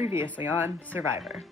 Previously on Survivor.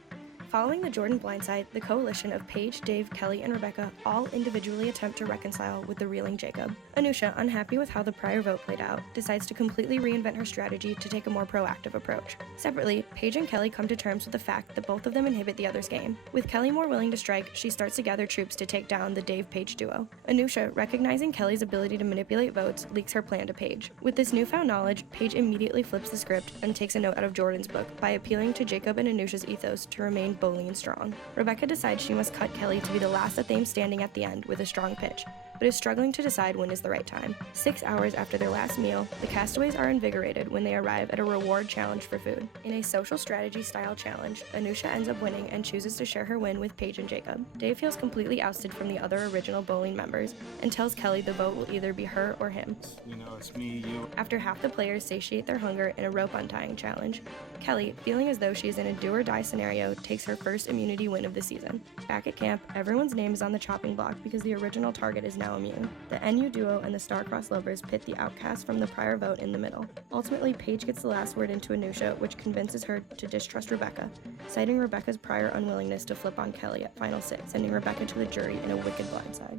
Following the Jordan blindside, the coalition of Paige, Dave, Kelly, and Rebecca all individually attempt to reconcile with the reeling Jacob. Anusha, unhappy with how the prior vote played out, decides to completely reinvent her strategy to take a more proactive approach. Separately, Paige and Kelly come to terms with the fact that both of them inhibit the other's game. With Kelly more willing to strike, she starts to gather troops to take down the Dave-Paige duo. Anusha, recognizing Kelly's ability to manipulate votes, leaks her plan to Paige. With this newfound knowledge, Paige immediately flips the script and takes a note out of Jordan's book by appealing to Jacob and Anusha's ethos to remain boldly and strong. Rebecca decides she must cut Kelly to be the last of them standing at the end with a strong pitch, but is struggling to decide when is the right time. 6 hours after their last meal, the castaways are invigorated when they arrive at a reward challenge for food. In a social strategy style challenge, Anusha ends up winning and chooses to share her win with Paige and Jacob. Dave feels completely ousted from the other original bowling members and tells Kelly the vote will either be her or him. You know, it's me, you. After half the players satiate their hunger in a rope untying challenge, Kelly, feeling as though she is in a do-or-die scenario, takes her first immunity win of the season. Back at camp, everyone's name is on the chopping block because the original target is now immune. The NU duo and the star-crossed lovers pit the outcasts from the prior vote in the middle. Ultimately, Paige gets the last word into Anusha, which convinces her to distrust Rebecca, citing Rebecca's prior unwillingness to flip on Kelly at Final 6, sending Rebecca to the jury in a wicked blindside.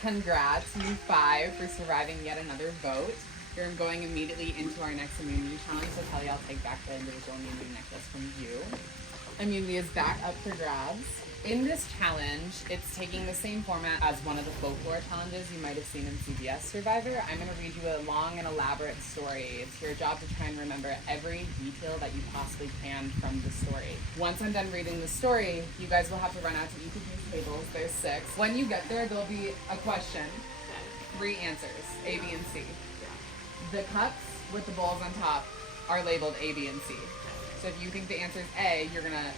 Congrats, you 5, for surviving yet another vote. You're going immediately into our next immunity challenge, so Kelly, I'll take back the individual immunity necklace from you. Immunity is back up for grabs. In this challenge, it's taking the same format as one of the folklore challenges you might have seen in CBS Survivor. I'm going to read you a long and elaborate story. It's your job to try and remember every detail that you possibly can from the story. Once I'm done reading the story, you guys will have to run out to each of these tables. There's 6. When you get there, there'll be a question, 3 answers, A, B, and C. The cups with the bowls on top are labeled A, B, and C. So if you think the answer is A, you're going to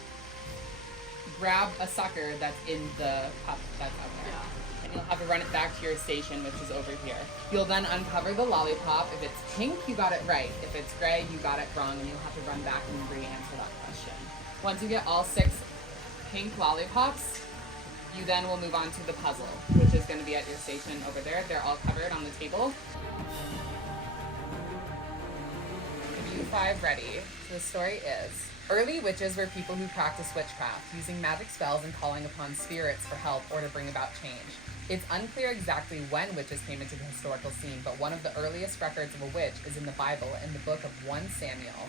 grab a sucker that's in the cup that's out there. Yeah. And you'll have to run it back to your station, which is over here. You'll then uncover the lollipop. If it's pink, you got it right. If it's gray, you got it wrong, and you'll have to run back and re-answer that question. Once you get all 6 pink lollipops, you then will move on to the puzzle, which is going to be at your station over there. They're all covered on the table. Are you 5 ready? So the story is, early witches were people who practiced witchcraft, using magic spells and calling upon spirits for help or to bring about change. It's unclear exactly when witches came into the historical scene, but one of the earliest records of a witch is in the Bible, in the book of 1 Samuel,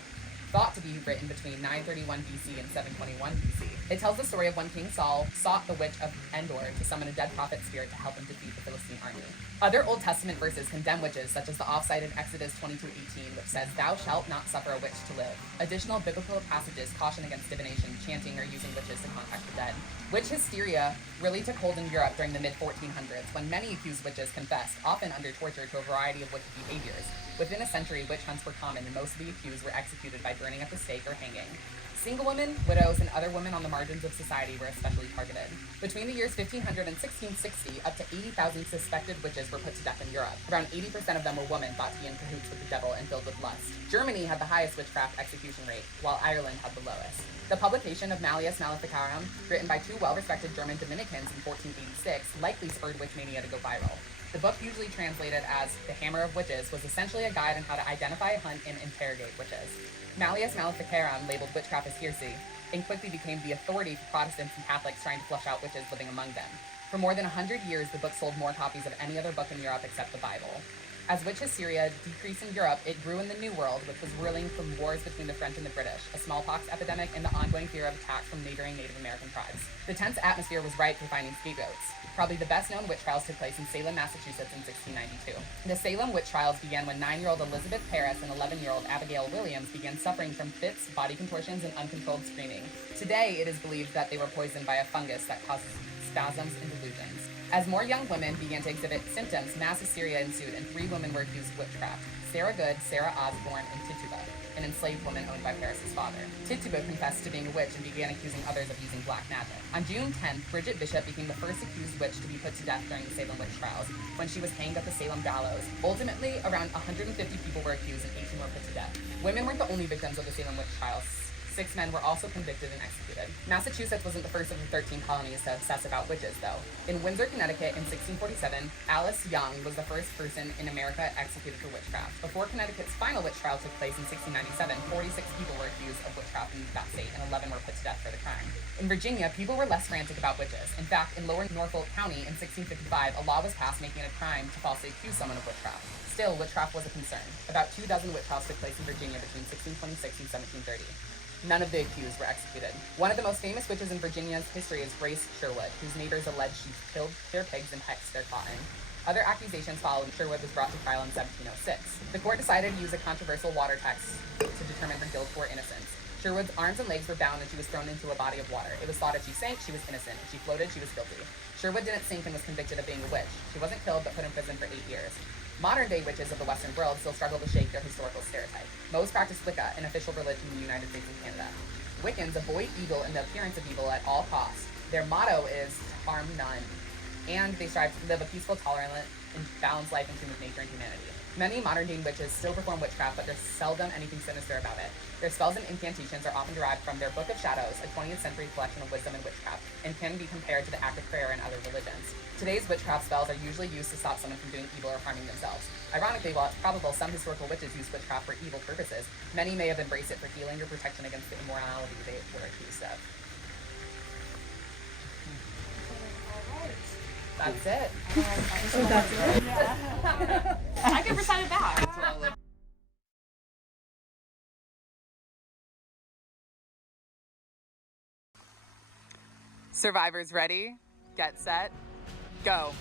thought to be written between 931 BC and 721 BC. It tells the story of when King Saul sought the witch of Endor to summon a dead prophet spirit to help him defeat the Philistine army. Other Old Testament verses condemn witches, such as the off-cited Exodus 22:18, which says, "Thou shalt not suffer a witch to live." Additional biblical passages caution against divination, chanting, or using witches to contact the dead. Witch hysteria really took hold in Europe during the mid-1400s, when many accused witches confessed, often under torture, to a variety of wicked behaviors. Within a century, witch hunts were common, and most of the accused were executed by burning at the stake or hanging. Single women, widows, and other women on the margins of society were especially targeted. Between the years 1500 and 1660, up to 80,000 suspected witches were put to death in Europe. Around 80% of them were women thought to be in cahoots with the devil and filled with lust. Germany had the highest witchcraft execution rate, while Ireland had the lowest. The publication of Malleus Maleficarum, written by 2 well-respected German Dominicans in 1486, likely spurred witch mania to go viral. The book, usually translated as The Hammer of Witches, was essentially a guide on how to identify, hunt, and interrogate witches. Malleus Maleficarum, labeled witchcraft as heresy, and quickly became the authority for Protestants and Catholics trying to flush out witches living among them. For more than 100 years, the book sold more copies of any other book in Europe except the Bible. As witch hysteria decreased in Europe, it grew in the New World, which was reeling from wars between the French and the British, a smallpox epidemic, and the ongoing fear of attacks from neighboring Native American tribes. The tense atmosphere was ripe for finding scapegoats. Probably the best-known witch trials took place in Salem, Massachusetts in 1692. The Salem witch trials began when 9-year-old Elizabeth Parris and 11-year-old Abigail Williams began suffering from fits, body contortions, and uncontrolled screaming. Today, it is believed that they were poisoned by a fungus that causes spasms and delusions. As more young women began to exhibit symptoms, mass hysteria ensued, and 3 women were accused of witchcraft: Sarah Good, Sarah Osborne, and Tituba, an enslaved woman owned by Paris's father. Tituba confessed to being a witch and began accusing others of using black magic. On June 10th, Bridget Bishop became the first accused witch to be put to death during the Salem witch trials, when she was hanged at the Salem gallows. Ultimately, around 150 people were accused and 18 were put to death. Women weren't the only victims of the Salem witch trials. 6 men were also convicted and executed. Massachusetts wasn't the first of the 13 colonies to obsess about witches, though. In Windsor, Connecticut in 1647, Alice Young was the first person in America executed for witchcraft. Before Connecticut's final witch trial took place in 1697, 46 people were accused of witchcraft in that state, and 11 were put to death for the crime. In Virginia, people were less frantic about witches. In fact, in Lower Norfolk County in 1655, a law was passed making it a crime to falsely accuse someone of witchcraft. Still, witchcraft was a concern. About 2 dozen witch trials took place in Virginia between 1626 and 1730. None of the accused were executed. One of the most famous witches in Virginia's history is Grace Sherwood, whose neighbors allege she killed their pigs and hexed their cotton. Other accusations followed, and Sherwood was brought to trial in 1706. The court decided to use a controversial water text to determine her guilt or innocence. Sherwood's arms and legs were bound and she was thrown into a body of water. It was thought if she sank, she was innocent. If she floated, she was guilty. Sherwood didn't sink and was convicted of being a witch. She wasn't killed, but put in prison for 8 years. Modern-day witches of the Western world still struggle to shake their historical stereotype. Most practice Wicca, an official religion in the United States and Canada. Wiccans avoid evil and the appearance of evil at all costs. Their motto is to harm none, and they strive to live a peaceful, tolerant, and balanced life in tune with nature and humanity. Many modern-day witches still perform witchcraft, but there's seldom anything sinister about it. Their spells and incantations are often derived from their Book of Shadows, a 20th century collection of wisdom and witchcraft, and can be compared to the act of prayer in other religions. Today's witchcraft spells are usually used to stop someone from doing evil or harming themselves. Ironically, while it's probable some historical witches use witchcraft for evil purposes, many may have embraced it for healing or protection against the immorality they were accused of. That's it. That's it. Yeah. I can recite it back. Survivors ready? Get set. Go.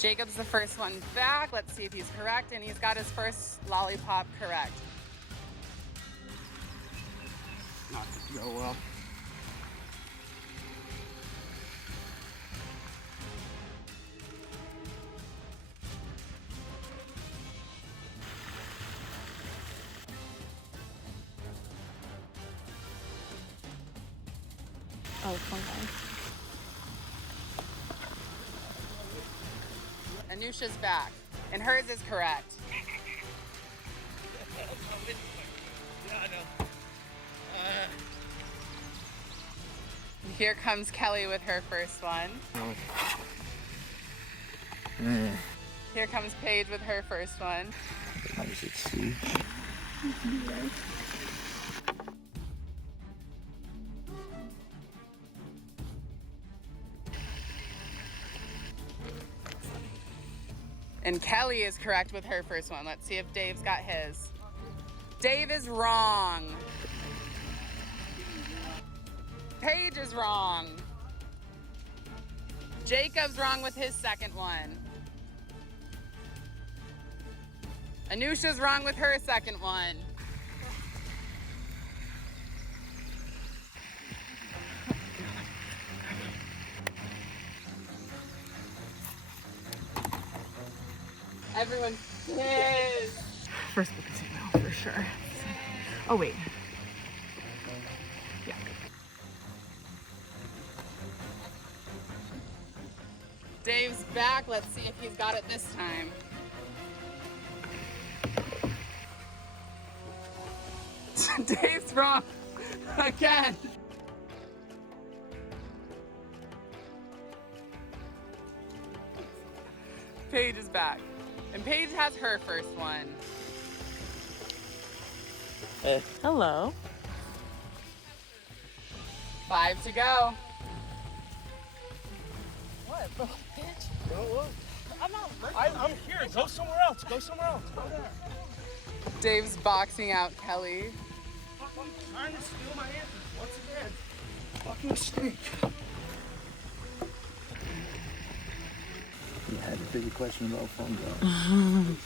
Jacob's the first one back. Let's see if he's correct, and he's got his first lollipop correct. Not to go well. Oh, fungi. Anusha's back, and hers is correct. Here comes Kelly with her first one. Here comes Paige with her first one. How does it see? And Kelly is correct with her first one. Let's see if Dave's got his. Dave is wrong. Paige is wrong. Jacob's wrong with his second one. Anusha's wrong with her second one. Everyone's pissed. First book is no, for sure. Oh, wait. Yeah. Dave's back. Let's see if he's got it this time. Dave's wrong again. Paige is back. And Paige has her first one. Hello. 5 to go. What, bro? Bitch. Go up. I'm here. Go somewhere else. Go somewhere else. Go there. Dave's boxing out Kelly. I'm trying to steal my answers once again. Fucking mistake. You had a bigger question about phone calls.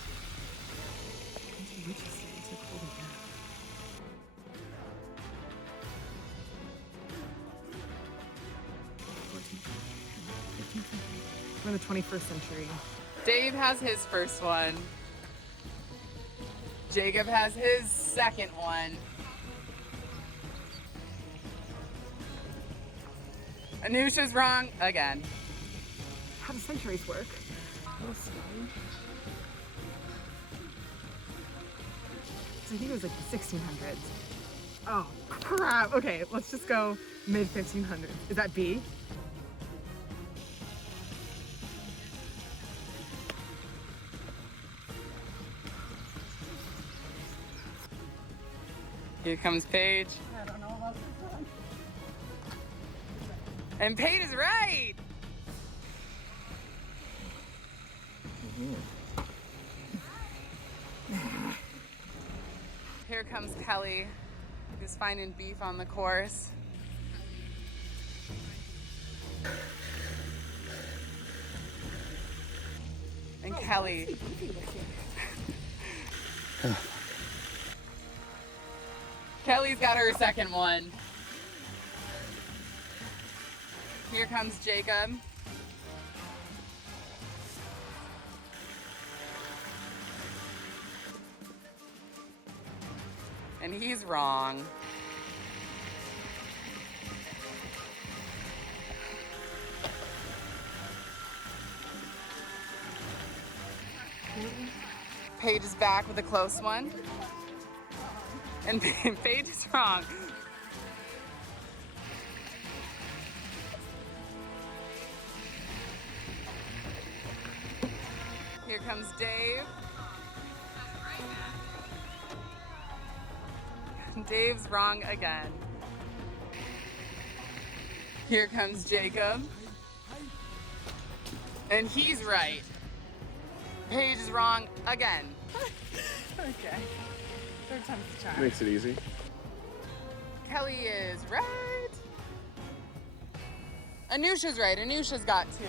We're in the 21st century. Dave has his first one. Jacob has his second one. Anusha's wrong again. How do centuries work? We'll see. So I think it was like the 1600s. Oh, crap. Okay, let's just go mid 1500s. Is that B? Here comes Paige. I don't know about this one. And Paige is right. Here comes Kelly, who's finding beef on the course. And Kelly. Kelly's got her second one. Here comes Jacob. And he's wrong. Paige is back with a close one. And Paige is wrong. Here comes Dave. Dave's wrong again. Here comes Jacob. And he's right. Paige is wrong again. Okay. Third time's the charm. Makes it easy. Kelly is right. Anusha's right. Anusha's got 2.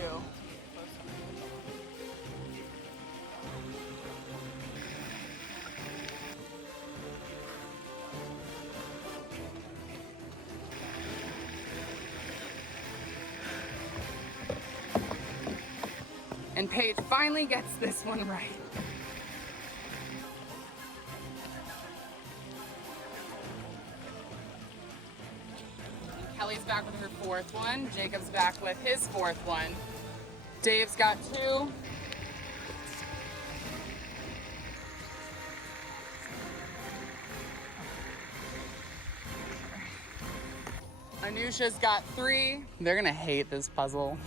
And Paige finally gets this one right. Kelly's back with her 4th one. Jacob's back with his 4th one. Dave's got 2. Anusha's got 3. They're gonna hate this puzzle.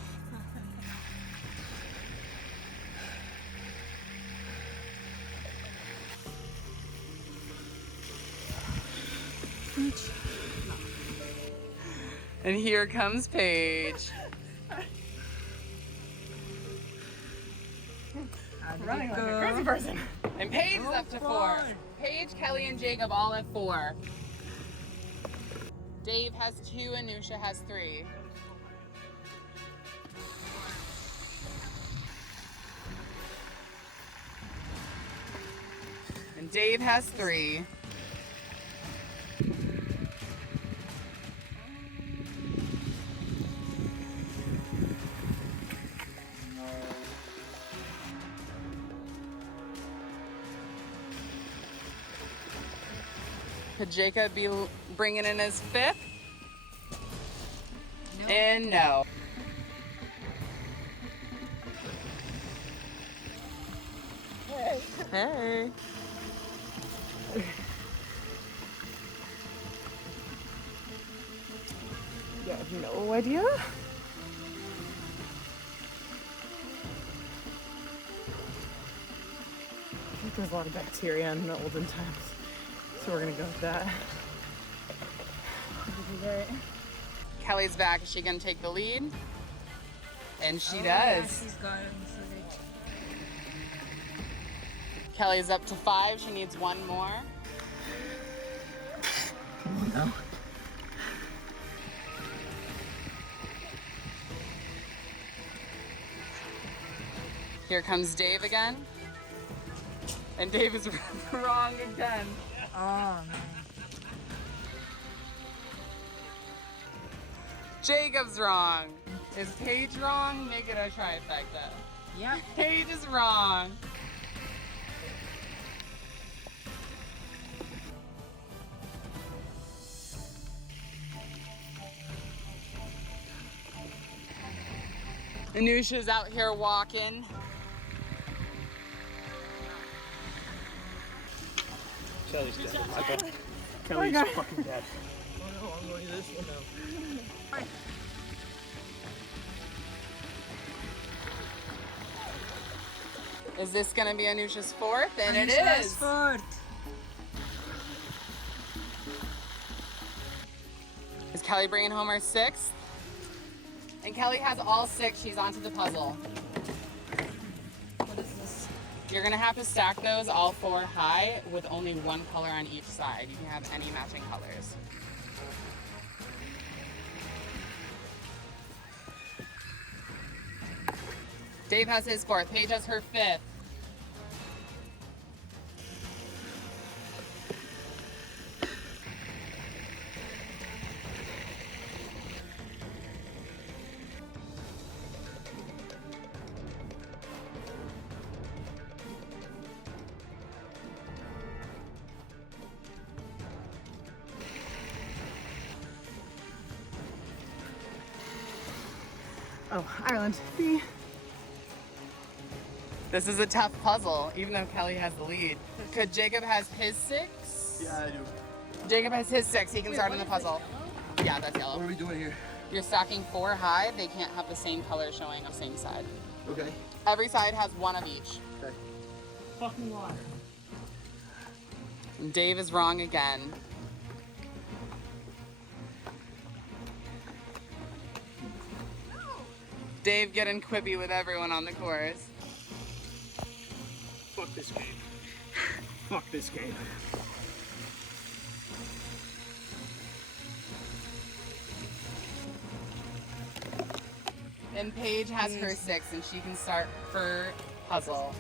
And here comes Paige. Running like a crazy person. And Paige is up to 4. Paige, Kelly, and Jacob all at 4. Dave has 2, Anusha has 3. And Dave has 3. Could Jacob be bringing in his 5th? No. And no. Hey. You have no idea? I think there's a lot of bacteria in the olden times, so we're gonna go with that. Right. Kelly's back. Is she gonna take the lead? And she does. Yeah, she's got it. Kelly's up to 5. She needs one more. Come on now. Here comes Dave again. And Dave is wrong again. Oh, man. Jacob's wrong. Is Paige wrong? Make it a trifecta. Yep. Paige is wrong. Anusha's out here walking. Kelly's dead. Kelly's fucking dead. Oh no, I'm going to this one now. Is this gonna be Anusha's 4th? And it Anusha's is. 4th. Is Kelly bringing home her 6th? And Kelly has all 6. She's onto the puzzle. What is this? You're gonna have to stack those all 4 high with only one color on each side. You can have any matching colors. Dave has his 4th. Paige has her 5th. Oh, Ireland. See? This is a tough puzzle, even though Kelly has the lead. Could Jacob has his 6? Yeah, I do. Jacob has his 6. He can start on the puzzle. Yeah, that's yellow. What are we doing here? You're stacking 4 high. They can't have the same color showing on the same side. Okay. Every side has one of each. Okay. Fucking water. And Dave is wrong again. Dave getting quippy with everyone on the course. Fuck this game. Fuck this game. And Paige has her 6 and she can start her puzzle.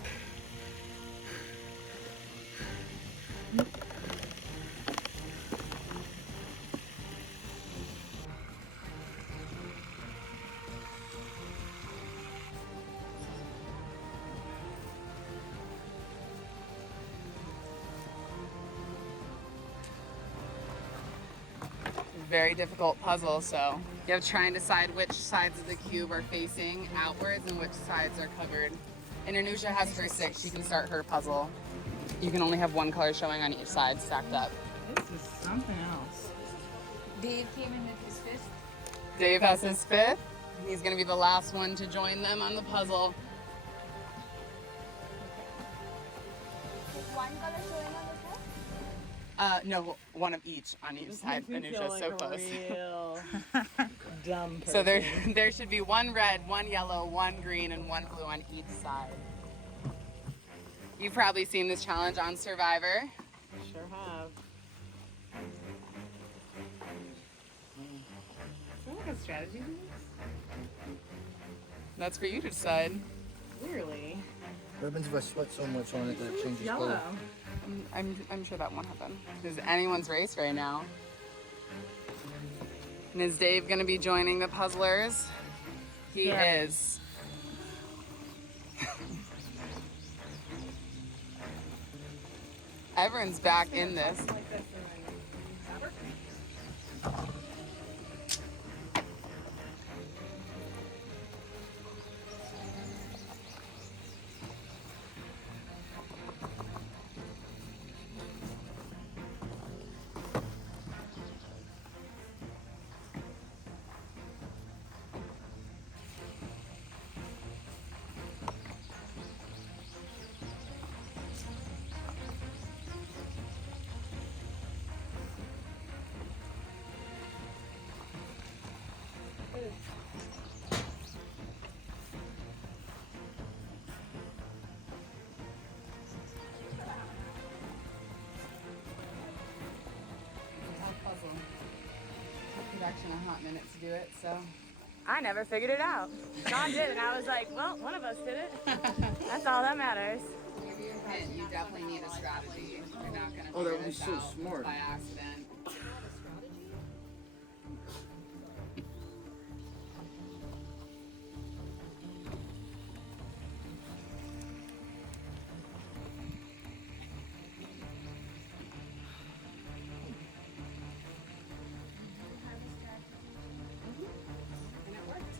Very difficult puzzle, so you have to try and decide which sides of the cube are facing outwards and which sides are covered. And Anusha has her 6. She can start her puzzle. You can only have one color showing on each side stacked up. This is something else. Dave came in with his 5th. Dave has his 5th. He's gonna be the last one to join them on the puzzle. Is one color showing on the side? No, one of each on each side. Anusha's so close. Real dumb person. So there should be one red, one yellow, one green, and one blue on each side. You've probably seen this challenge on Survivor. Sure have. Is there like a strategy to this? That's for you to decide. Clearly. What happens if I sweat so much on it that it changes Yellow. color? I'm sure that won't happen. This is anyone's race right now. And is Dave gonna be joining the puzzlers? He is. Everyone's back in this. action a hot minute to do it, so. I never figured it out. John did, and I was like, well, one of us did it. That's all that matters. I'll give you a hint. You definitely need a strategy. You're not gonna Oh, that figure would be this so out smart. by accident. And it worked.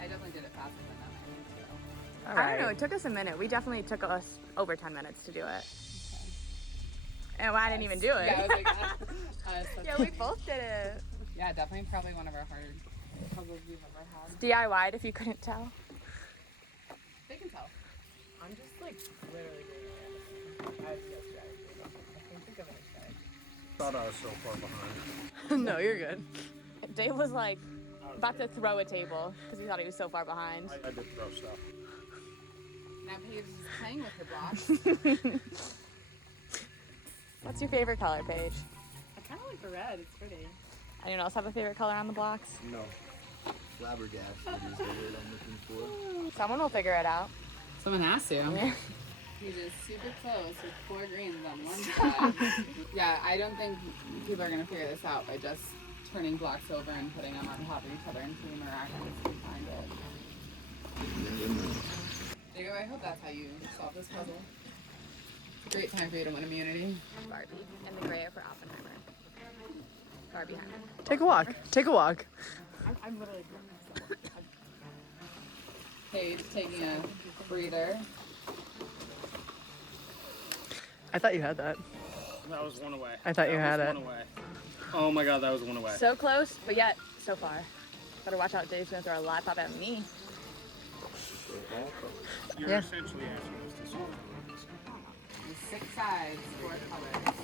I definitely did it faster than that, I think, too. I don't know, it took us a minute. We definitely took us over 10 minutes to do it. And I didn't even do it. Yeah, I was like, Yeah, we both did it. yeah, definitely probably one of our harder puzzles we've ever had. DIY'd if you couldn't tell. They can tell. I'm just like literally doing it. I have no strategy. I can't think of any strategy. Thought I was so far behind. No, you're good. Dave was like about to throw a table because he thought he was so far behind. I did throw stuff. Now Paige's just playing with her blocks. What's your favorite color, Paige? I kind of like the red. It's pretty. Anyone else have a favorite color on the blocks? No. Flabbergasted is the word I'm looking for. Someone will figure it out. Someone has to. Yeah. He's just super close with 4 greens on one side. Yeah, I don't think people are gonna figure this out by just turning blocks over and putting them on top of each other until you miraculously find it. There you go. I hope that's how you solve this puzzle. Great time for you to win immunity. Barbie and the gray for Oppenheimer. Barbie Heimer. Take a walk. Take a walk. I'm literally Paige taking a breather. I thought you had that. That was one away. I thought you had That it. was one away. Oh my god, that was one away. so close, but yet so far. Better watch out, Dave's gonna throw a laptop at me. You're Yeah. essentially asking us to solve this. There's 6 sides, 4 colors.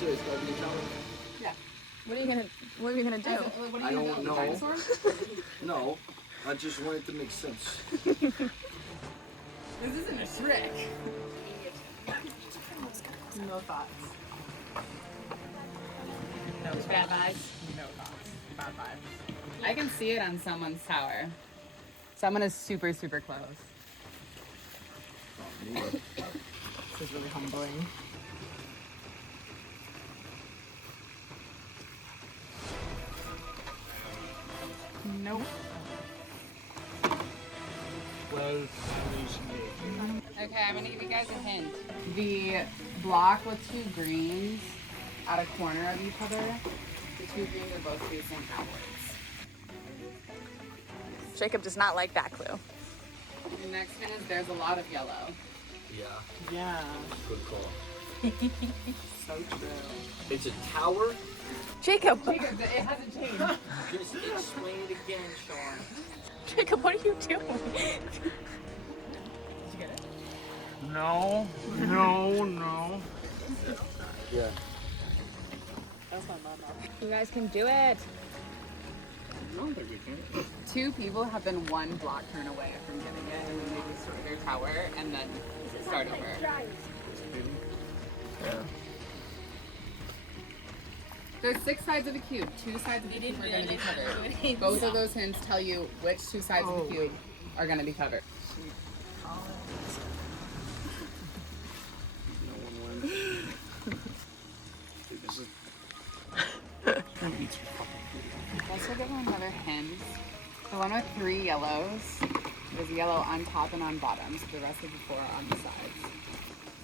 So it's gotta be a challenge? What are you gonna do? What are I you don't gonna build? know. Dinosaur? No. I just want it to make sense. This isn't a trick. No thoughts. No bad vibes. No thoughts. Bad vibes. I can see it on someone's tower. Someone is super, super close. This is really humbling. Nope. Well, Okay, I'm gonna give you guys a hint. The block with 2 greens at a corner of each other, the 2 greens are both facing outwards. Jacob does not like that clue. The next hint is there's a lot of yellow. Yeah. Yeah. Good call. So true. It's a tower? Jacob! Jacob, it hasn't changed. Just explain it again, Sean. Jacob, what are you doing? no, no. Yeah. That's not my mouth. You guys can do it. I don't think we can. 2 people have been 1 block turn away from getting it, and then they destroy their tower and then start over. Yeah. There's 6 sides of the cube. 2 sides of the cube are going to be covered. Both of those hints tell you which 2 sides of the cube are going to be covered. No one wins. Dude, this is... I'm gonna eat some fucking food. Also give them another hint. The one with 3 yellows, there's yellow on top and on bottom, so the rest of the 4 are on the sides.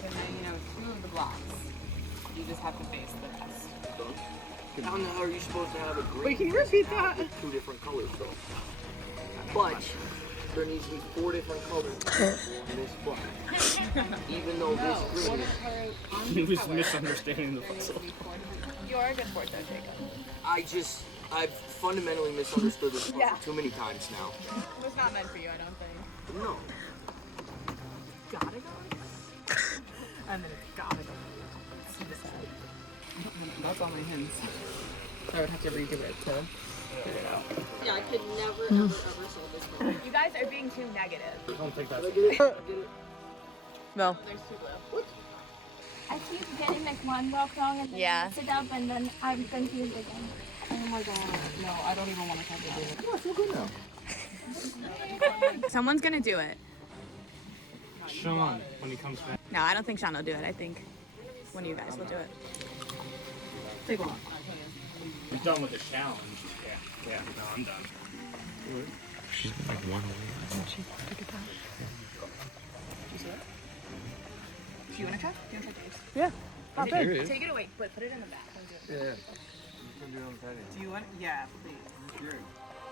So now you know 2 of the blocks. You just have to face the rest. How the hell are you supposed to have a green? Wait, can you repeat that? With 2 different colors, though. But there needs to be 4 different colors in this block. Even though No, this one green. of the colors on He the was color, misunderstanding the there needs to puzzle. be 4 different You are a good sport though, Jacob. I've fundamentally misunderstood this puzzle too many times now. It was not meant for you, I don't think. No. Gotta go. And then it's gotta go. That's all my hints. I would have to redo it to figure it out. Yeah, I could never, ever, ever solve this problem. You guys are being too negative. I don't think that's... Did I get it? I get it. No. There's 2 blue. I keep getting like one walk wrong and then I sit up and then I'm confused again. Oh my god. No, I don't even want to talk about it. Oh, I feel good now. Someone's gonna do it. Sean, when he comes back. No, I don't think Sean will do it. I think one of you guys will do it. Take one. I'm done with the challenge. Yeah, no, I'm done. She's like one away. Do you wanna try? Do you wanna try Dave's? Yeah. Oh, good. Take it away, but put it in the back. Yeah. Do you want? Yeah, please.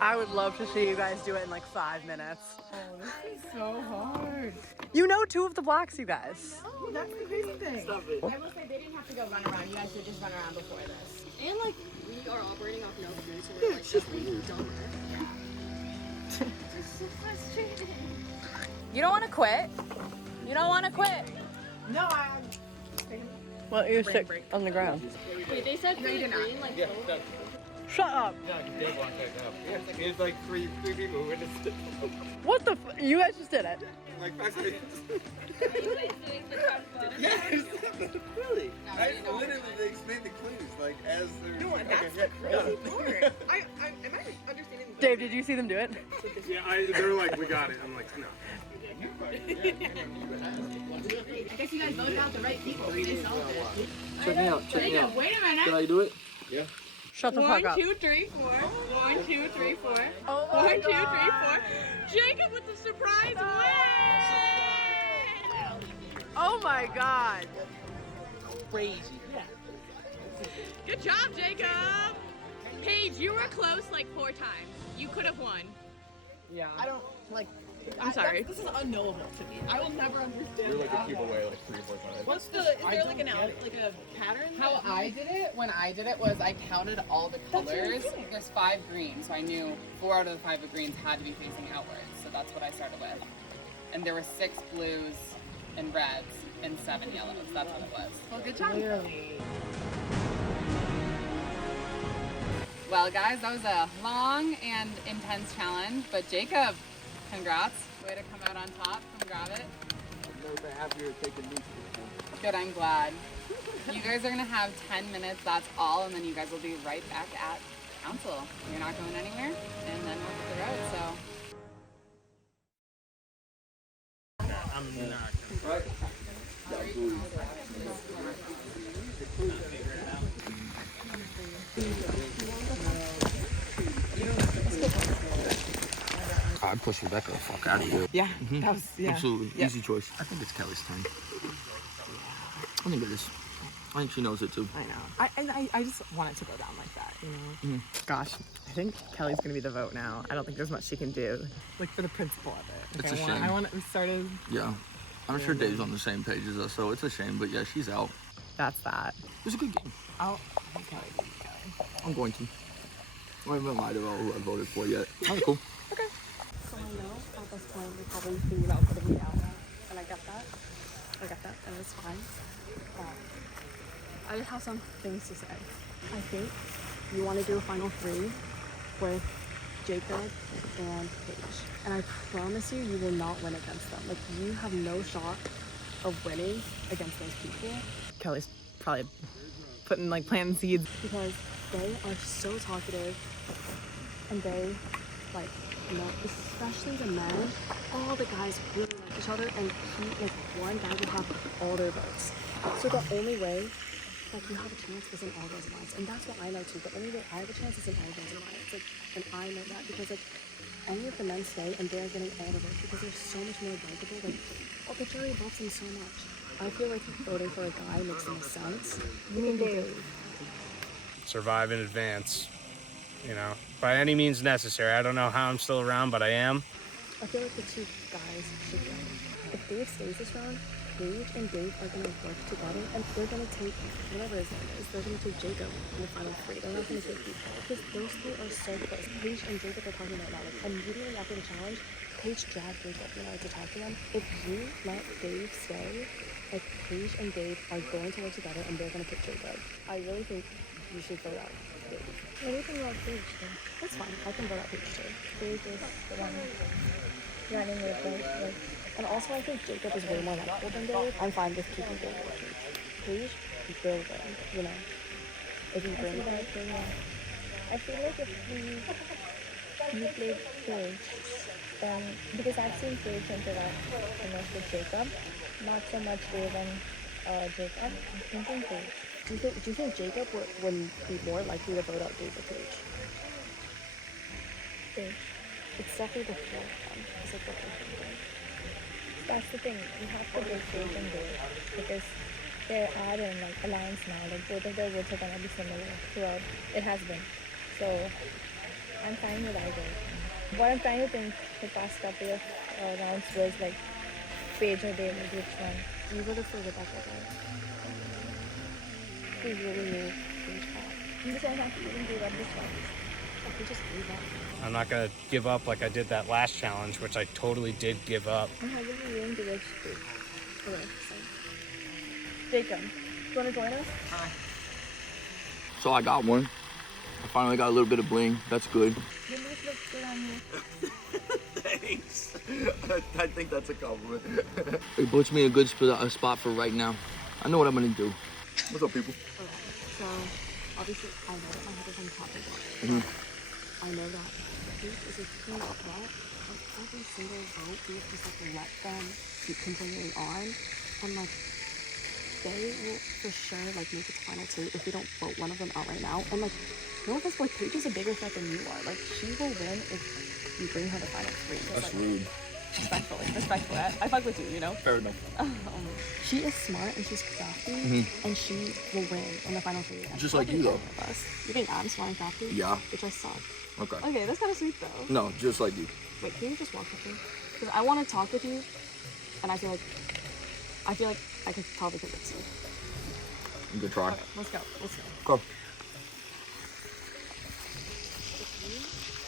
I would love to see you guys do it in like 5 minutes. Oh, this is so hard. You know 2 of the blocks, you guys. Oh, that's the crazy thing. Stop it. I will say they didn't have to go run around. You guys did just run around before this. And like, we are operating off no food, so we're like just really dumb. It's so frustrating. You don't wanna quit. You don't wanna quit. No, I'm. Well, you're sick on the ground. Wait, they said No, you did not. green, like, Yeah, that, Shut up. Dave wants that up. Yeah, there's like three people who witnessed it. What the you guys just did it. Like 5 seconds. Are you guys doing the combo? Yes! Really? I literally they explained the clues like as they're. No, that's the crazy part. Am I understanding? Dave, did you see them do it? Yeah, they're like, we got it. I'm like, no. I guess you guys voted out the right people. They solved it. Check me out. Check me out. Wait a minute. Can I do it? Yeah. Shut the fuck up. 1, 2, 3, 4. 1, 2, 3, 4. Oh 1, my 2, 3, 4. God. Jacob with the surprise win! Oh my god. Crazy. Yeah. Good job, Jacob! Paige, you were close like 4 times. You could have won. Yeah. I don't like. I'm sorry. This is unknowable to me. I will never understand. We're like a keep away like 3 or 4 times. What's the? Is there like an like a pattern? How I did it, when I did it, was I counted all the colors. There's 5 greens, so I knew 4 out of the 5 greens had to be facing outwards. So that's what I started with. And there were 6 blues and reds and 7 yellows. That's what it was. Well, good job. Clearly. Well, guys, that was a long and intense challenge. But Jacob, congrats. Way to come out on top. Come grab it. I've never been happier taking these people. Good, I'm glad. You guys are gonna have 10 minutes, that's all, and then you guys will be right back at council. You're not going anywhere, and then we'll hit the road, so. I'm not. Right? I'd push Rebecca the fuck out of here. Yeah. That was Absolutely. Yeah. Easy choice. I think it's Kelly's turn. I think it is. I think she knows it too. I know. I just want it to go down like that, you know? Gosh, I think Kelly's gonna be the vote now. I don't think there's much she can do. Like for the principle of it. It's a shame. I want it, we started. Yeah. I'm sure Dave's on the same page as us, so it's a shame, but yeah, she's out. That's that. It was a good game. I'll Kelly, Kelly. I'm going to. I haven't lied about who I voted for yet. Alright, cool. So I know at this point you're probably thinking about putting me out, and I get that. And it's fine. I just have some things to say. I think you want to do a final 3 with Jacob and Paige. And I promise you, you will not win against them. Like, you have no shot of winning against those people. Kelly's probably planting seeds. Because they are so talkative, and they, like, you know, especially the men, all the guys really like each other, and one guy would have all their votes. So the only way, like, you have a chance is in all those lines, and that's what I know too. The only way I have a chance is in all those lines, like, and I know that because like any of the men stay and they're getting all the votes because they're so much more likable. Like, the jury loves them so much. I feel like voting for a guy makes no sense. You mean Dave? Survive in advance, you know, by any means necessary. I don't know how I'm still around, but I am. I feel like the 2 guys should go. If Dave stays this round, Paige and Dave are going to work together, and they're going to take, whatever his name is, they're going to take Jacob in the final 3. They're not going to take Pete. Because those 2 are so close. Paige and Jacob are talking about that. Like, immediately after the challenge, Paige dragged Jacob, you know, to talk to them. If you let Dave stay, like, Paige and Dave are going to work together, and they're going to pick Jacob. I really think you should vote out Dave. What do you think about Paige, too? That's fine. I can vote out Paige, too. Dave is the one running with both, like. And also, I think Jacob is way more likable than Dave. I'm fine with keeping Dave with Paige. Paige will win, you know. If you bring her. I feel like if you played Paige, then because I've seen Paige interact with Jacob, not so much Dave and Jacob. I'm thinking Paige. Do you think Jacob would be more likely to vote out Dave or Paige? Paige. It's definitely the fourth one. It's like what they're thinking. That's the thing. You have to give Paige and Dave because they are in like alliance now. Like both of their votes are gonna be similar throughout. It has been. So I'm fine with either. What I'm trying to think the past couple of rounds was like Paige or Dave, which one? You voted for Rebecca, right? We really need Paige back. I'm just saying I even gave up this one. We just gave up. I'm not gonna give up like I did that last challenge, which I totally did give up. My husband is willing to which Paige. Okay, so. Jacob, you wanna join us? So I got one. I finally got a little bit of bling. That's good. Your mood looks good on you. Thanks. I think that's a compliment. It puts me in a good spot for right now. I know what I'm gonna do. What's up, people? Okay, so obviously I know that my head is on top of it. I know that Paige is a huge threat. Like every single vote, we have to just like let them keep continuing on, and like they will for sure like make it to final two if we don't vote one of them out right now. And like no offense, like Paige is a bigger threat than you are. Like she will win if you bring her to final three. That's like, rude. Respectfully. I fuck with you, you know? Fair enough. She is smart and she's crafty, and she will win in the final three. Just like you, though. You think I'm smart and crafty? Yeah. Which I suck. Okay. Okay, that's kind of sweet though. No, just like you. Wait, can you just walk with me? Because I want to talk with you, and I feel like I could probably convince you. Good try. Okay, let's go. Go. If you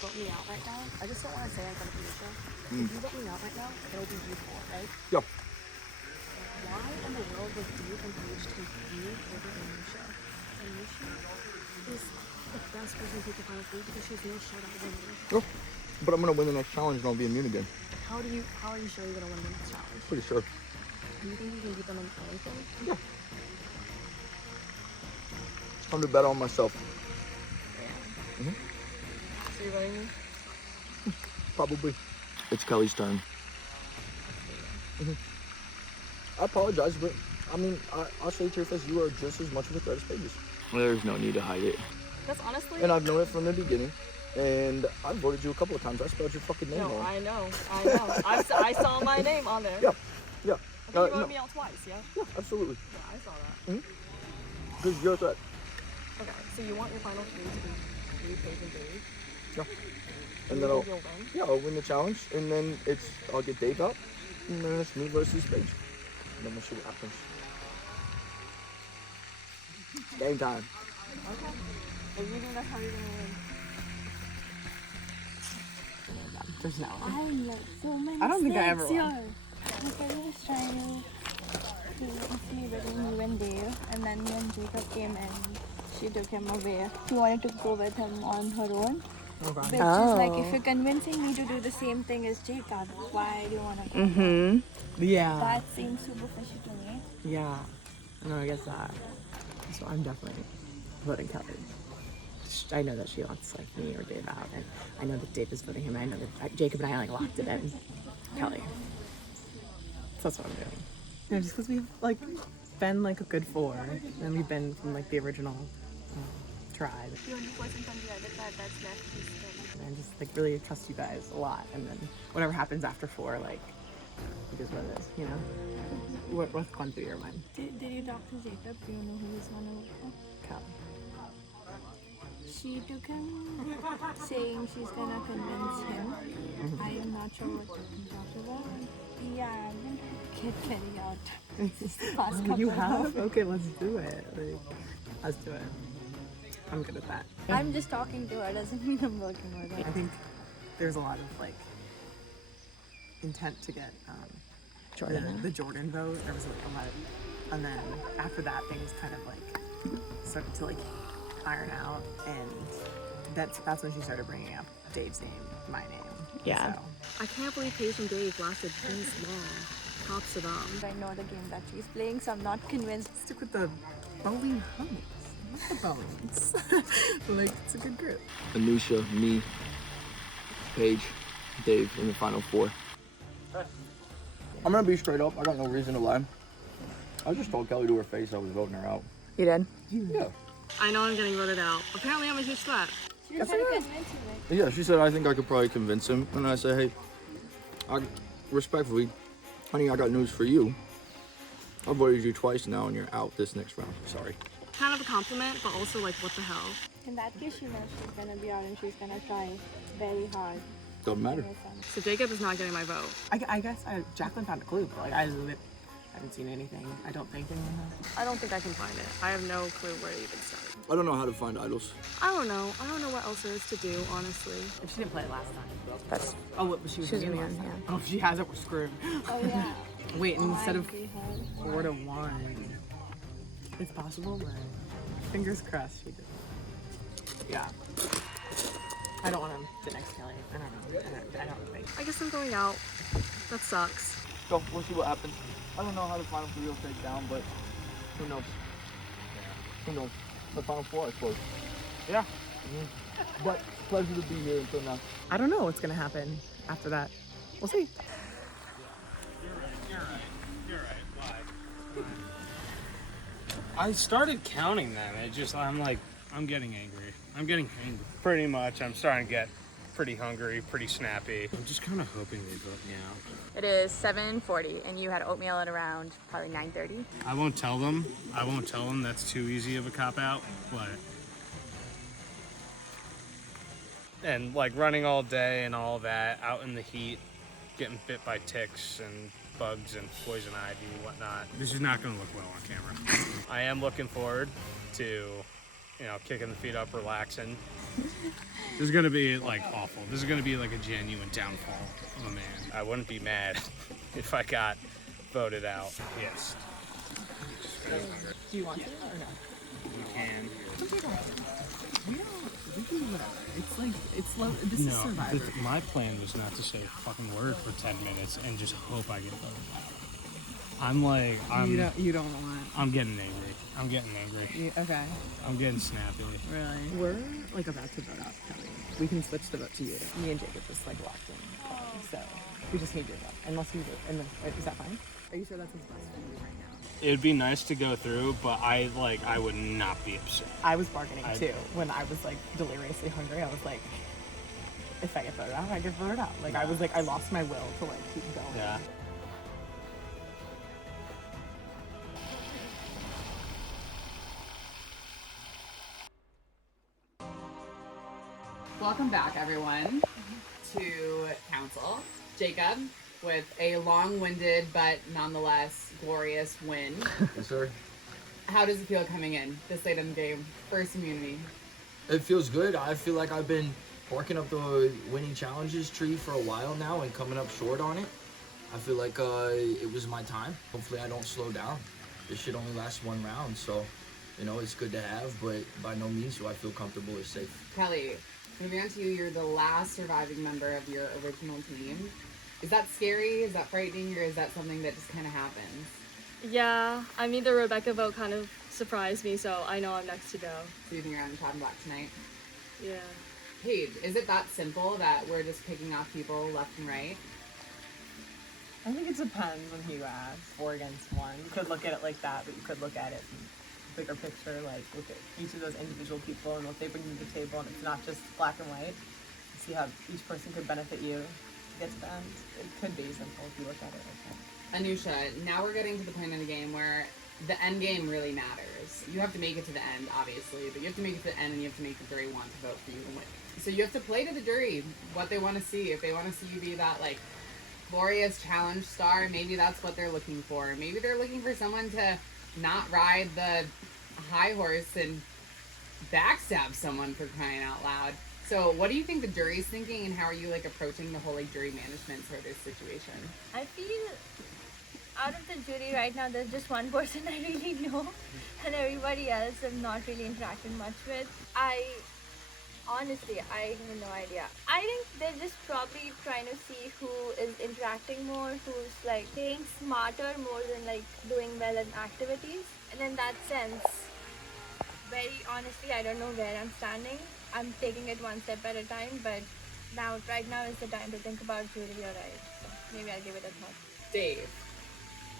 vote me out right now, I just don't want to say I'm gonna be Misha. If you vote me out right now, it'll be you four, right? Yeah. Why in the world would you and Paige take you over Anisha? Anisha is the best person to take the final three because she's no shutout winner. Go. But I'm gonna win the next challenge and I'll be immune again. How are you sure you're gonna win the next challenge? Pretty sure. Do you think you can beat them on anything? Yeah. It's time to bet on myself. So you're voting me? Probably. It's Kelly's turn. I apologize, but I mean, I'll say to your face, you are just as much of a threat as Paige's. There's no need to hide it. That's honestly. And I've known it from the beginning. And I voted you a couple of times. I spelled your fucking name No, wrong. I know. I saw my name on there. Yeah. I think you voted me out twice, yeah? Yeah, absolutely. Yeah, I saw that. Because you're a threat. Okay, so you want your final three to be you, Paige, and Dave? Yeah. And And you then think you'll win? I'll win the challenge. And then I'll get Dave out. And then it's me versus Paige. And then we'll see what happens. Game time. Okay. If you think that's how you're gonna win. There's no way. I'm like so many I don't think I ever steps won. here. Like I was trying to see between you and Dave, and then when Jacob came in, she took him away. She wanted to go with him on her own. Okay. Which is like, if you're convincing me to do the same thing as Jacob, why do you want to go? Mm-hmm. Yeah. That seems super fishy to me. Yeah. No, I guess that. So I'm definitely voting Kelly. I know that she wants like me or Dave out, and I know that Dave is voting him. I know that Jacob and I like locked it in. Kelly. So that's what I'm doing. Yeah, just because we've like been like a good four, and we've been from like the original tribe. The only person from the other tribe that's left is Kelly. And I just like really trust you guys a lot, and then whatever happens after four, like it is what it is, you know. What's going through your mind? Did you talk to Jacob? Do you know who he's gonna vote for? Kelly. She took him saying she's gonna convince him. I am not sure what you talked about. Yeah, I'm gonna get Kelly out. This past couple You of have? hours. Okay, let's do it. Like, let's do it. I'm good at that. I'm just talking to her, doesn't mean I'm working with her. I think there's a lot of like intent to get the Jordan vote. There was like a lot of, and then after that things kind of like started to like iron out, and that's when she started bringing up Dave's name, my name. Yeah. So. I can't believe Paige and Dave lasted this long. props to them. I know the game that she's playing, so I'm not convinced. Stick with the bowling homies, not the bones. Like, it's a good group. Anusha, me, Paige, Dave in the final four. I'm gonna be straight up. I got no reason to lie. I just told Kelly to her face I was voting her out. You did? Yeah. I know I'm getting voted out. Apparently I'm a huge threat. She just had to convince you, right? Yeah, she said I think I could probably convince him. And I said, hey, respectfully, honey, I got news for you. I voted you twice now and you're out this next round. Sorry. Kind of a compliment, but also like, what the hell? In that case, she knows she's gonna be out and she's gonna try very hard. Doesn't matter. So Jacob is not getting my vote. I guess Jacqueline found a clue, but like, I haven't seen anything. I don't think anyone has. I don't think I can find it. I have no clue where to even start. I don't know how to find idols. I don't know what else there is to do, honestly. If she didn't play it last time. That's. Oh, what, but she was She's in immune, last time. yeah. Oh, if she has it, we're screwed. Oh yeah. Wait, instead of Angry her. 4 to 1. It's possible, but fingers crossed she did. Yeah. I don't want him to next Kelly. I don't know. I don't think. I guess I'm going out. That sucks. So we'll see what happens. I don't know how the final three will take down, but who knows? Who knows? The final four, I suppose. Yeah. But pleasure to be here until now. I don't know what's gonna happen after that. We'll see. You're right. Why? I started counting them. I'm getting angry. I'm getting angry. Pretty much. I'm starting to get pretty hungry, pretty snappy. I'm just kind of hoping they vote me out. It is 7:40, and you had oatmeal at around probably 9:30. I won't tell them. That's too easy of a cop-out, but... And, like, running all day and all that, out in the heat, getting bit by ticks and bugs and poison ivy and whatnot. This is not going to look well on camera. I am looking forward to, kicking the feet up, relaxing. This is going to be, like, awful. This is going to be, like, a genuine downfall of a man. I wouldn't be mad if I got voted out. Yes. Do you want to or no? You can. We can do whatever. It's like, it's slow. This is Survivor. My plan was not to say a fucking word for 10 minutes and just hope I get voted out. You don't want. I'm getting angry. Okay. I'm getting snappy. Really? We're like about to vote out Kelly. We can switch the vote to you. Me and Jacob just like locked in. So we just need your vote. Unless you do. And then, is that fine? Are you sure that's what's best for you right now? It'd be nice to go through, but I would not be upset. I was bargaining too. When I was like deliriously hungry, I was like, if I get voted out, I get voted out. Like I was like, I lost my will to like keep going. Yeah. Welcome back, everyone, to Council. Jacob, with a long-winded but nonetheless glorious win. Yes, sir. How does it feel coming in this late in the game? First immunity. It feels good. I feel like I've been barking up the winning challenges tree for a while now and coming up short on it. I feel like it was my time. Hopefully I don't slow down. This shit only lasts one round, so it's good to have, but by no means do I feel comfortable or safe. Kelly, moving on to you, you're the last surviving member of your original team. Is that scary? Is that frightening? Or is that something that just kind of happens? Yeah, I mean, the Rebecca vote kind of surprised me, so I know I'm next to go. So you think you're on top and black tonight? Yeah. Paige, is it that simple that we're just picking off people left and right? I think it depends on who you ask. 4 against 1. You could look at it like that, but you could look at it from the bigger picture, like look at each of those individual people and what they bring to the table, and it's not just black and white. See how each person could benefit you to get to the end. It could be simple if you look at it like that. Anusha, now we're getting to the point in the game where the end game really matters. You have to make it to the end, obviously, but you have to make it to the end and you have to make the jury want to vote for you and win. So you have to play to the jury what they want to see. If they want to see you be that, like, glorious challenge star, maybe that's what they're looking for. Maybe they're looking for someone to not ride the high horse and backstab someone, for crying out loud. So what do you think the jury's thinking, and how are you, like, approaching the whole, like, jury management for this situation? I feel out of the jury right now, there's just one person I really know, and everybody else I've not really interacted much with. I Honestly, I have no idea. I think they're just probably trying to see who is interacting more, who's like being smarter more than like doing well in activities. And in that sense, very honestly, I don't know where I'm standing. I'm taking it one step at a time, but right now is the time to think about jewelry, alright. So maybe I'll give it a thought. Dave,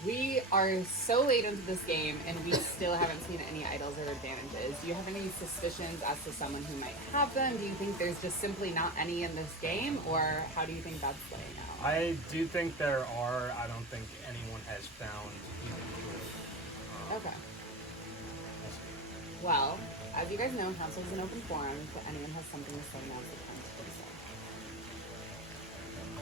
we are so late into this game and we still haven't seen any idols or advantages. Do you have any suspicions as to someone who might have them? Do you think there's just simply not any in this game, or how do you think that's playing out? I do think there are. I don't think anyone has found individually. Okay. Well, as you guys know, council is an open forum. If anyone has something to say, now's the time to do so.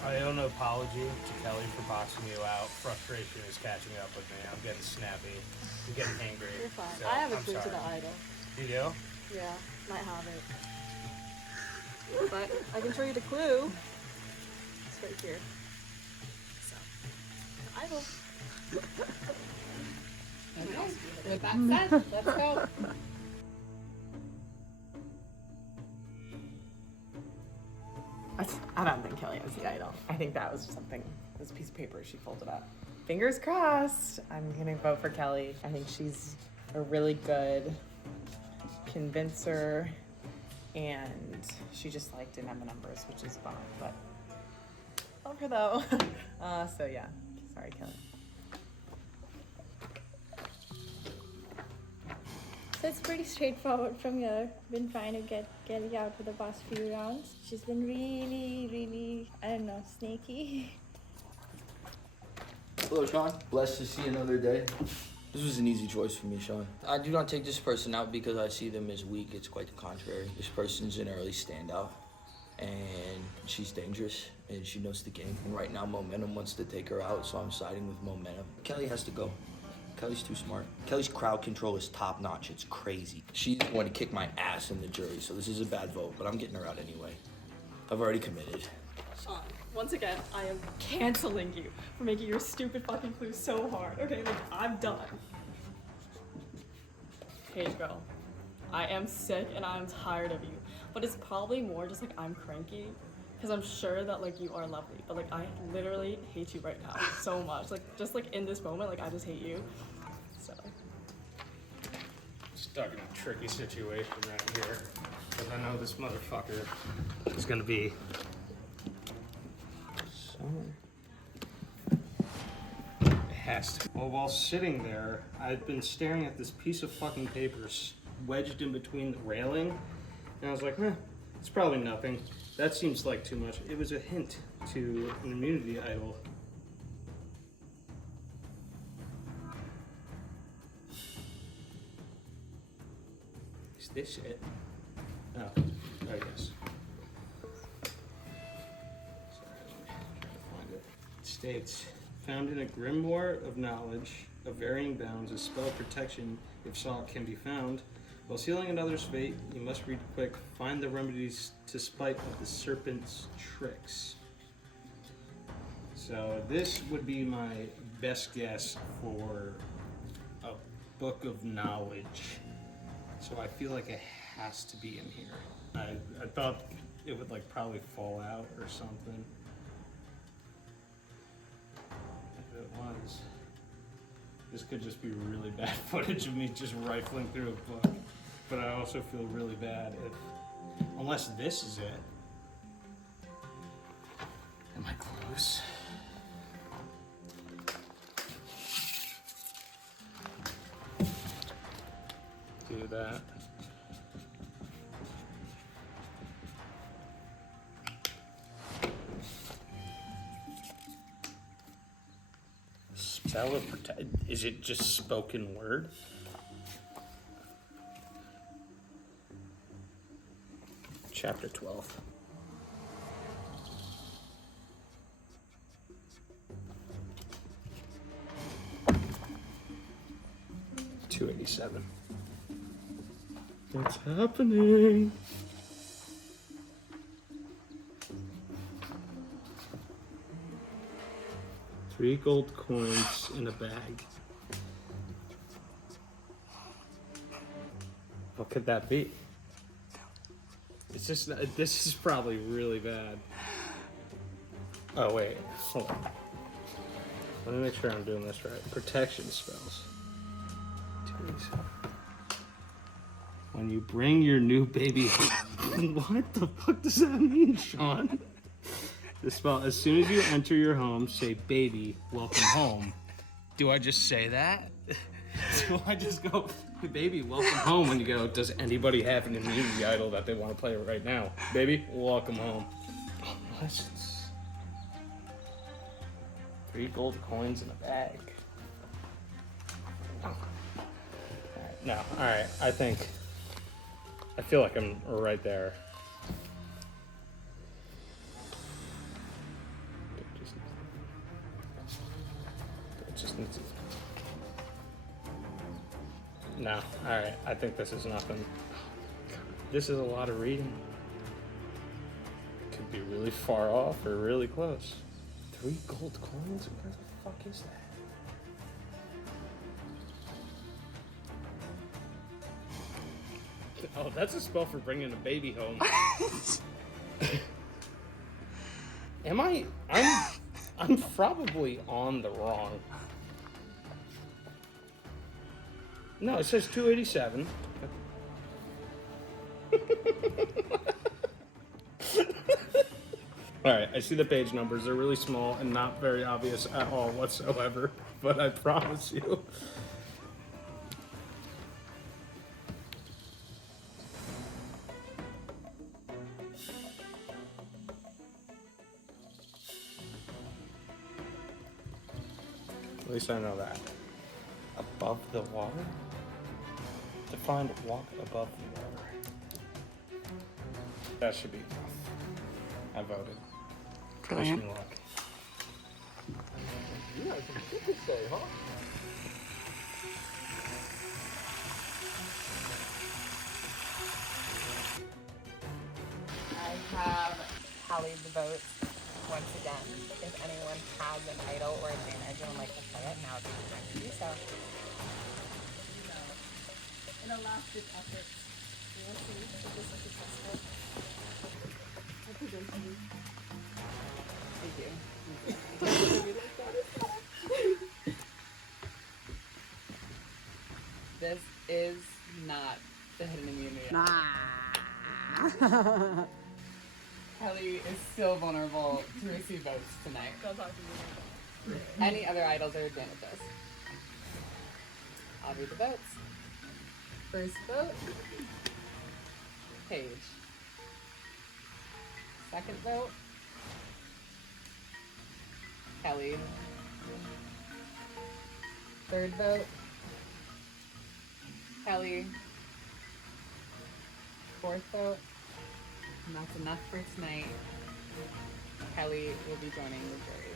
I owe no apology to Kelly for boxing you out. Frustration is catching up with me. I'm getting snappy. I'm getting angry. You're fine. So, I have a I'm clue to sorry. the idol. You do? Yeah, might have it. But I can show you the clue. It's right here. So, the idol. Okay. With that said, let's go. I don't think Kelly has the idol. I think that was something, this piece of paper she folded up. Fingers crossed. I'm gonna vote for Kelly. I think she's a really good convincer, and she just didn't have the numbers, which is a bummer, but love her though. So yeah, sorry Kelly. So it's pretty straightforward from here. Been trying to get Kelly out for the past few rounds. She's been really, I don't know, snaky. Hello, Sean. Blessed to see another day. This was an easy choice for me, Sean. I do not take this person out because I see them as weak. It's quite the contrary. This person's an early standout, and she's dangerous, and she knows the game. And right now, momentum wants to take her out, so I'm siding with momentum. Kelly has to go. Kelly's too smart. Kelly's crowd control is top notch. It's crazy. She's going to kick my ass in the jury, so this is a bad vote, but I'm getting her out anyway. I've already committed. Sean, once again, I am canceling you for making your stupid fucking clue so hard. Okay, I'm done. Page girl, I am sick and I'm tired of you. But it's probably more just I'm cranky. Because I'm sure that you are lovely. But I literally hate you right now so much. Just in this moment, I just hate you. So. Stuck in a tricky situation right here. Because I know this motherfucker is gonna be it has to. Well, while sitting there, I've been staring at this piece of fucking paper wedged in between the railing, and I was like, it's probably nothing. That seems like too much. It was a hint to an immunity idol. Is this it? Oh, I guess. States, found in a grimoire of knowledge of varying bounds, a spell of protection, if sought, can be found. While sealing another's fate, you must read quick, find the remedies to spite of the serpent's tricks. So this would be my best guess for a book of knowledge. So I feel like it has to be in here. I thought it would probably fall out or something. It was. This could just be really bad footage of me just rifling through a book. But I also feel really bad unless this is it. Am I close? Do that. Spell of protect. Is it just spoken word? Chapter 12. $287. What's happening? Three gold coins in a bag. What could that be? It's just, this is probably really bad. Oh, wait. Hold on. Let me make sure I'm doing this right. Protection spells. 287. When you bring your new baby home. What the fuck does that mean, Sean? The spell, as soon as you enter your home, say, baby, welcome home. Do I just say that? Do I just go, baby, welcome home, when you go, does anybody have an immunity idol that they want to play right now? Baby, welcome home. License. 3 gold coins in a bag. Oh. Alright, no, alright, I feel like I'm right there. No, alright, I think this is nothing. This is a lot of reading. Could be really far off or really close. 3 gold coins? Where the fuck is that? Oh, that's a spell for bringing a baby home. I'm probably on the wrong. No, it says 287. Alright, I see the page numbers. They're really small and not very obvious at all whatsoever, but I promise you. At least I know that. Above the water? To find walk above the water. That should be enough. I voted. Wish me luck. You got some shit to say, huh? I have tallied the votes once again. If anyone has an idol or advantage and would like to play it, now would be the time to do so. In a last ditch effort, you want to see if this is successful? I present to you. Thank you. This is not the hidden immunity. Kelly is still vulnerable to receive votes tonight. Don't talk to me. Any other idols or advantages? I'll read the votes. First vote, Paige. Second vote, Kelly. Third vote, Kelly. Fourth vote, and that's enough for tonight. Kelly will be joining the jury.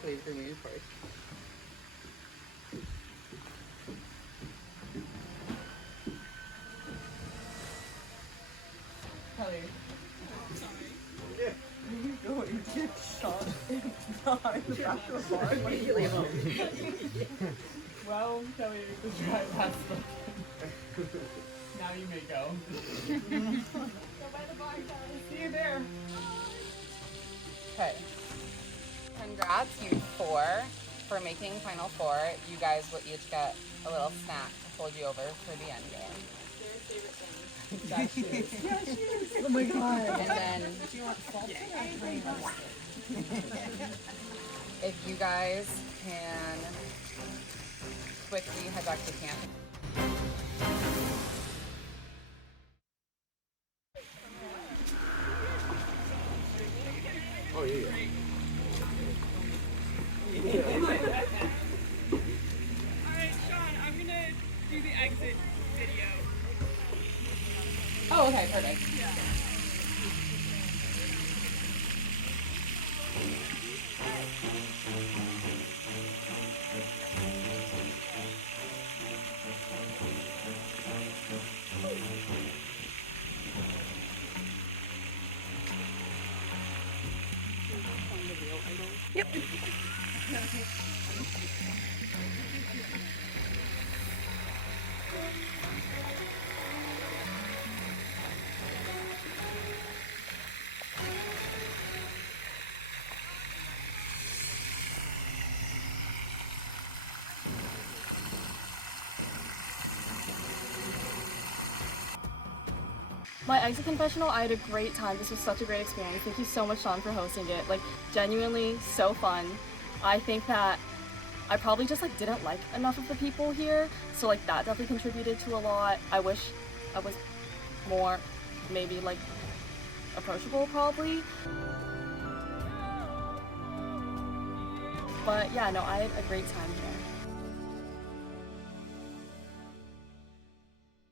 Please remove first. Kelly. You go and get shot behind the back of the bar. Immediately home. Well, Kelly, The drive has spoken. Now you may go. Go by the bar, guys. see you there. Okay. Congrats, you 4, for making Final Four. You guys will each get a little snack to hold you over for the end game. Their favorite thing. That shoes. Oh my god. And then, if you guys can quickly head back to camp. Oh, yeah. Alright, Sean, I'm gonna do the exit video. Oh, okay, perfect. My exit confessional, I had a great time. This was such a great experience. Thank you so much, Sean, for hosting it. Like, genuinely so fun. I think that I probably just like didn't like enough of the people here, so like that definitely contributed to a lot. I wish I was more maybe like approachable probably. But yeah, no, I had a great time here.